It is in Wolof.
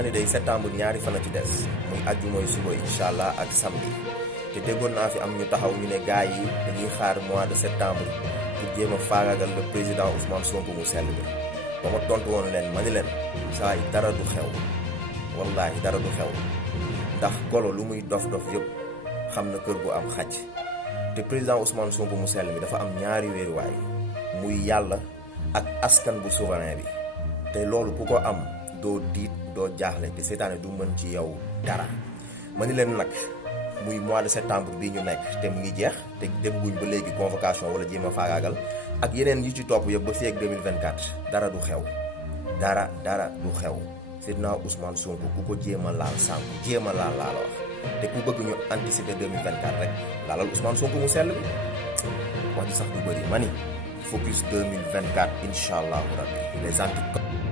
naa ni day septembre ñaari fan a ci des muy àjjumay suba incha allah ak samedi te déggoon naa fi am ñu taxaw ñu ne gars yi dañuy xaar mois de septembre pour jéem a faagaagal le président Ousmane Sonko mu sell bi ba ma tontu woon leen ma ni leen saa yi dara du xew wallaahi dara du xew ndax golo lu muy dof-dof yëpp xam na kër gu am xaj te président Ousmane Sonko mu sell bi dafa am ñaari wéeruwaay muy yàlla ak askan bu souverain bi te loolu ku ko am doo diit doo jaaxle te seetaane du mën ci yow dara ma ni leen nag muy mois de septembre bii ñu nekk te mu ngi jeex te dem guñ ba léegi convocation wala jéem a faagaagal ak yeneen yi ci topp yëpp ba fii ak 2024 dara du xew dara du xew Seydina Ousmane Sonko ku ko jéem a laal sànku jéem a laal laa la wax te ku bëgg ñu anticiper 2024 rek laalal Ousmane Sonko mu sell bi wax ji sax du bëri ma ni focus 2024 incha allahu rabbi les anticorps